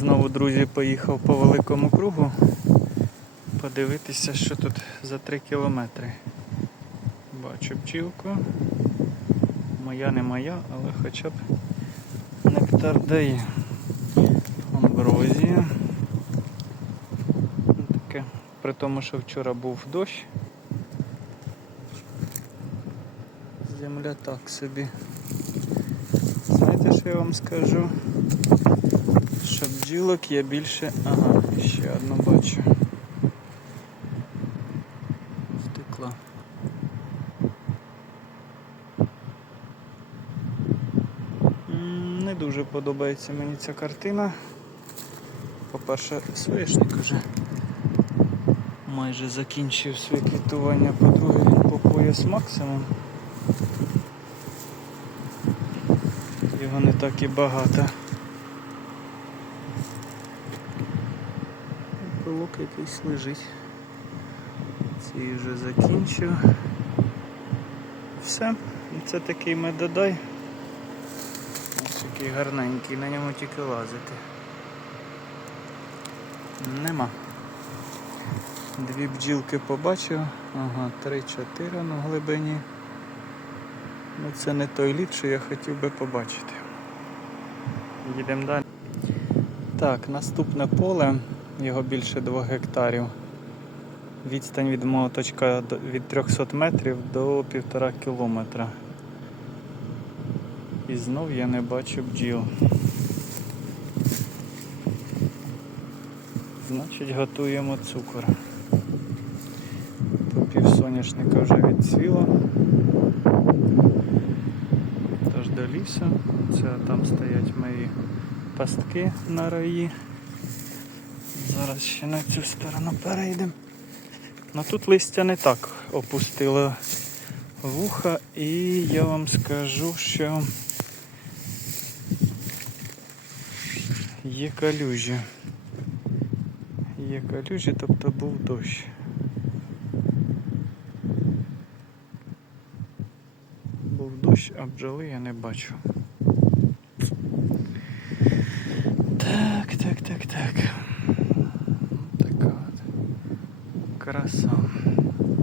Знову, друзі, поїхав по великому кругу. Подивитися, що тут за 3 кілометри. Бачу бджілку. Моя не моя, але хоча б нектар дає. Амброзія. Ну, Таке. При тому, що вчора був дощ. Земля так собі. Знаєте, що я вам скажу? Що бджілок є більше. Ага, ще одну бачу. Втекла. Не дуже подобається мені ця картина. По-перше, соєшник вже майже закінчив своє квітування, по-друге, він по пояс максимум. Його не так і багато. Пилок якийсь лежить. Цей вже закінчив. Все, це такий медодай. Ось який гарненький, на ньому тільки лазити. Нема. Дві бджілки побачив. Ага, три-чотири на глибині. Ну це не той лід, що я хотів би побачити. Їдемо далі. Так, наступне поле, його більше 2 гектарів. Відстань від мого точка від 300 метрів до 1,5 кілометра. І знов я не бачу бджіл. Значить готуємо цукор. То півсоняшника вже відцвіло. Тож до лісу. Це там стоять мої пастки на раї. Зараз ще на цю сторону перейдемо. Ну тут листя не так опустило вуха і я вам скажу, що є калюжі. Є калюжі, тобто був дощ. Був дощ, а бджоли я не бачу. Так, так, так, так. Така от краса.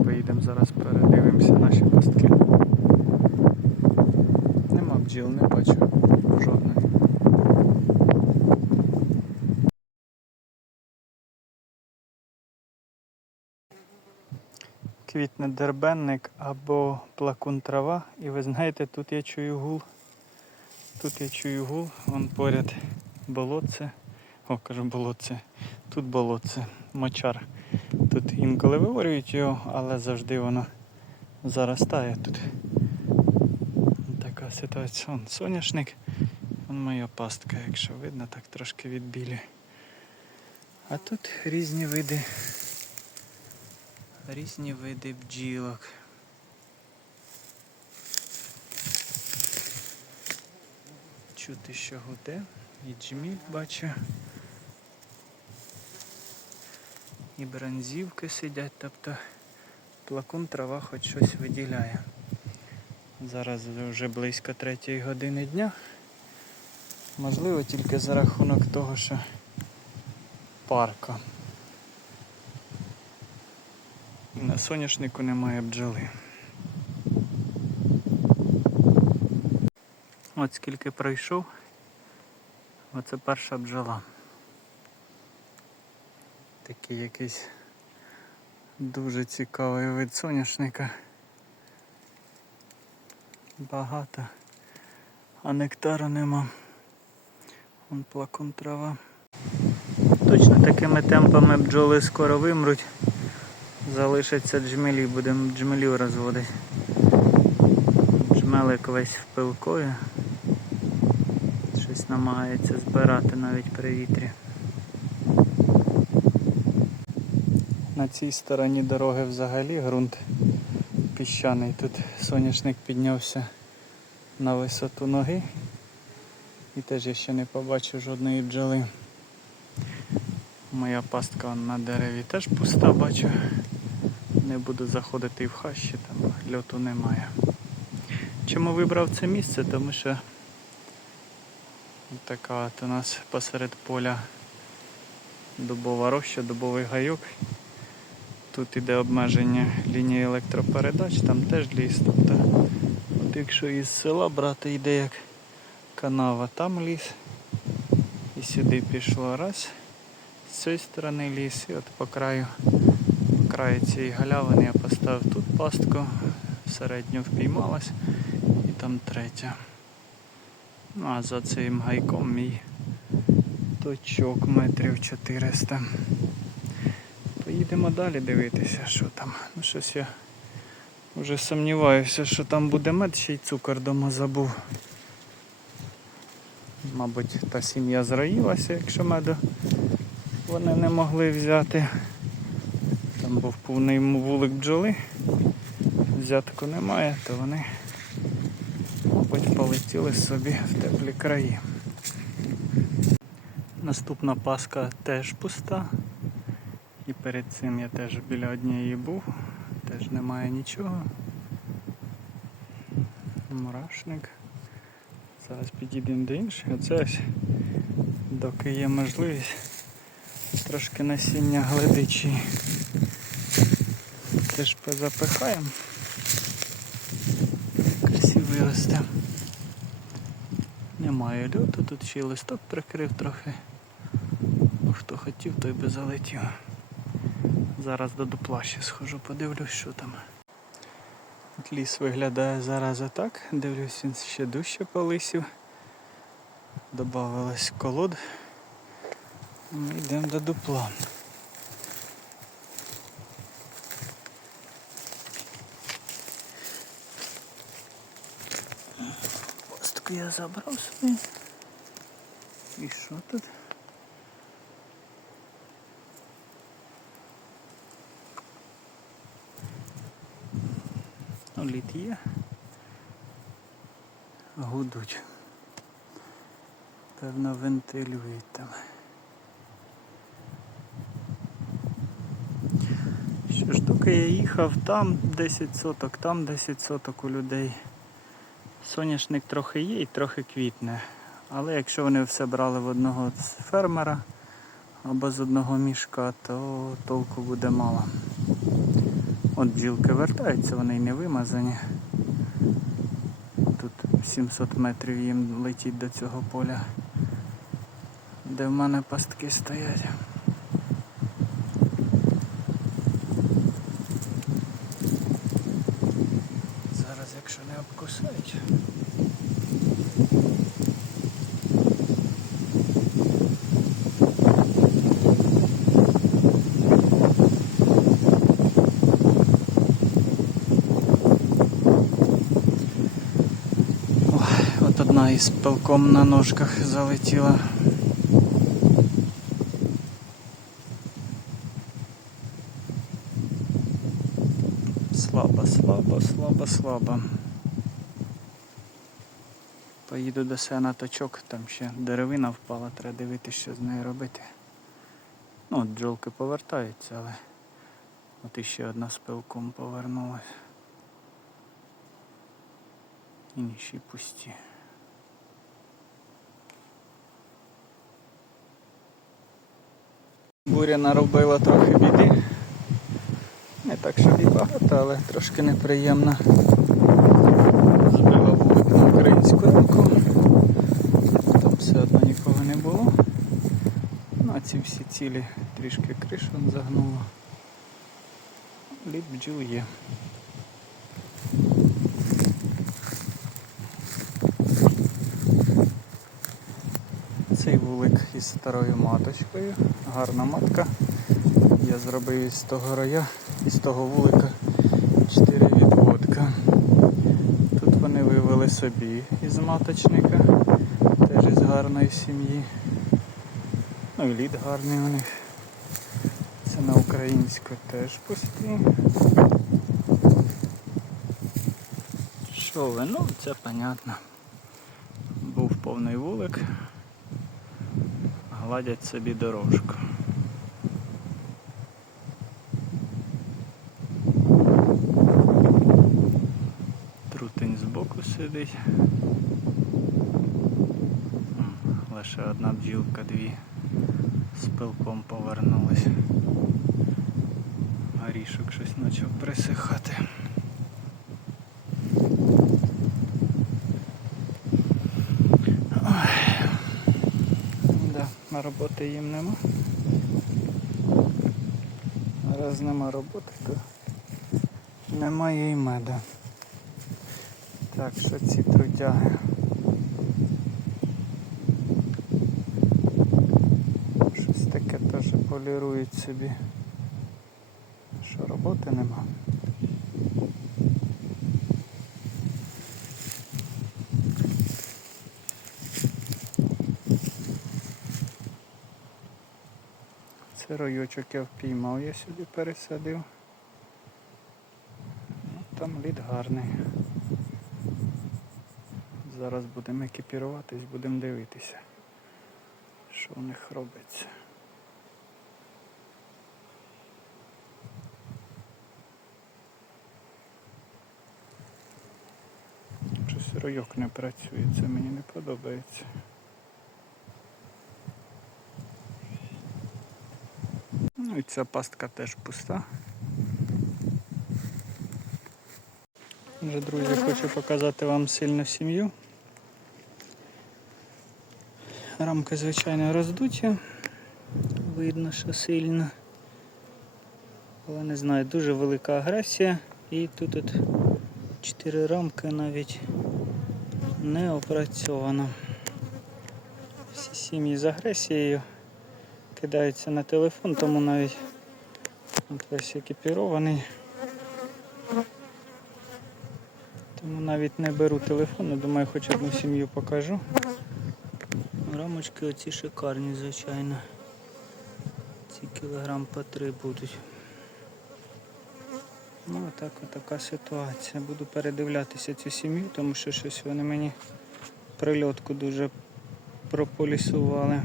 Поїдемо зараз передивимося наші пастки. Нема бджіл, не бачу жодної. Квітне дербенник або плакун трава. І ви знаєте, тут я чую гул. Тут я чую гул, вон поряд болотце. О, кажу болотце. Тут болотце, мочар. Тут інколи виворюють його, але завжди воно заростає тут. Така ситуація. Вон соняшник. Вон моя пастка, якщо видно, так трошки відбілі. А тут різні види. Різні види бджілок. Чути, що гуде, і джміль бачу. І бронзівки сидять, тобто плакун трава хоч щось виділяє. Зараз вже близько третьої години дня. Можливо, тільки за рахунок того, що парка. І на соняшнику немає бджоли. От скільки пройшов. Оце перша бджола. Такий якийсь дуже цікавий вид соняшника. Багато. А нектару нема. Вон плакун трава. Точно такими темпами бджоли скоро вимруть. Залишаться джмелі, будемо джмелів розводити. Джмелик весь в пилкові. Щось намагається збирати навіть при вітрі. На цій стороні дороги взагалі ґрунт піщаний. Тут соняшник піднявся на висоту ноги. І теж я ще не побачив жодної бджоли. Моя пастка на дереві теж пуста, бачу. Не буду заходити і в хащі, там льоту немає. Чому вибрав це місце? Тому що така от у нас посеред поля Дубова роща, дубовий гайок. Тут іде обмеження лінії електропередач, там теж ліс. Тобто, якщо із села брати йде як канава, там ліс. І сюди пішло раз. З цієї сторони ліс, і от по краю, по краю цієї галявини я поставив тут пастку, середню впіймалась і там третя. Ну а за цим гайком мій точок метрів 400. Поїдемо далі дивитися, що там. Ну щось я вже сумніваюся, що там буде мед, ще й цукор дома забув. Мабуть, та сім'я зраїлася, якщо меду вони не могли взяти. Там був повний вулик бджоли. Взятку немає, то вони, мабуть, полетіли собі в теплі краї. Наступна паска теж пуста. І перед цим я теж біля однієї був, теж немає нічого. Мурашник. Зараз підійдемо до іншої. Оце ось, доки є можливість, трошки насіння гледичі. Теж позапихаємо. Красиво виросте. Немає льоту, тут ще й листок прикрив трохи. Хто хотів, той би залетів. Зараз до дупла ще схожу, подивлюсь, що там. От Ліс виглядає зараз отак. Дивлюсь, він ще дужче полисів. Добавилось колод. Ми йдемо до дупла. Пастку я забрав собі. І що тут? Ну, лід є. Гудуть. Певно вентилюють там. Що ж, доки я їхав, там 10 соток, там 10 соток у людей. Соняшник трохи є і трохи квітне. Але якщо вони все брали в одного фермера або з одного мішка, то толку буде мало. От бджілки вертаються, вони й не вимазані. Тут 700 метрів їм летіть до цього поля, де в мене пастки стоять. Зараз, якщо не обкусають. Одна із пилком на ножках залетіла. Слабо, слабо, слабо, слабо. Поїду до себе на точок, там ще деревина впала, треба дивитися, що з нею робити. Ну, от бджолки повертаються, але от іще одна з пилком повернулась. Інші пусті. Буря наробила трохи біди. Не так, щоб і багато, але трошки неприємно. Збила вулик на українську руку. Там все одно нікого не було. Ну а ці всі цілі трішки кришу загнуло. Ліп є. Цей вулик із старою маточкою. Гарна матка. Я зробив із того роя, із того вулика 4 відводка. Тут вони вивели собі із маточника, теж із гарної сім'ї. Ну і лід гарний у них. Це на українську теж пусті. Що ви? Ну, це понятно. Був повний вулик. Гладять собі дорожку. Трутень збоку сидить. Лише одна бджілка, дві з пилком повернулись. Горішок щось почав присихати. На роботи їм нема. А Раз нема роботи, то немає і меда. Так, що ці трудяги? Щось таке теж полірують собі. Що роботи нема. Це ройочок я впіймав, я сюди пересадив. Ну, там лід гарний. Зараз будемо екіпіруватись, будемо дивитися, що в них робиться. Щось ройок не працює, це мені не подобається. І ця пастка теж пуста. Вже, друзі, хочу показати вам сильну сім'ю. Рамки, звичайно, роздуті. Видно, що сильно. Але не знаю, дуже велика агресія. І тут от чотири рамки навіть не опрацьовано. Всі сім'ї з агресією кидаються на телефон, тому навіть от весь екіпірований. Тому навіть не беру телефон, думаю, хоч одну сім'ю покажу. Рамочки оці шикарні, звичайно. Ці кілограм по три будуть. Ну, отак, отака ситуація. Буду передивлятися цю сім'ю, тому що щось вони мені прильотку дуже прополісували.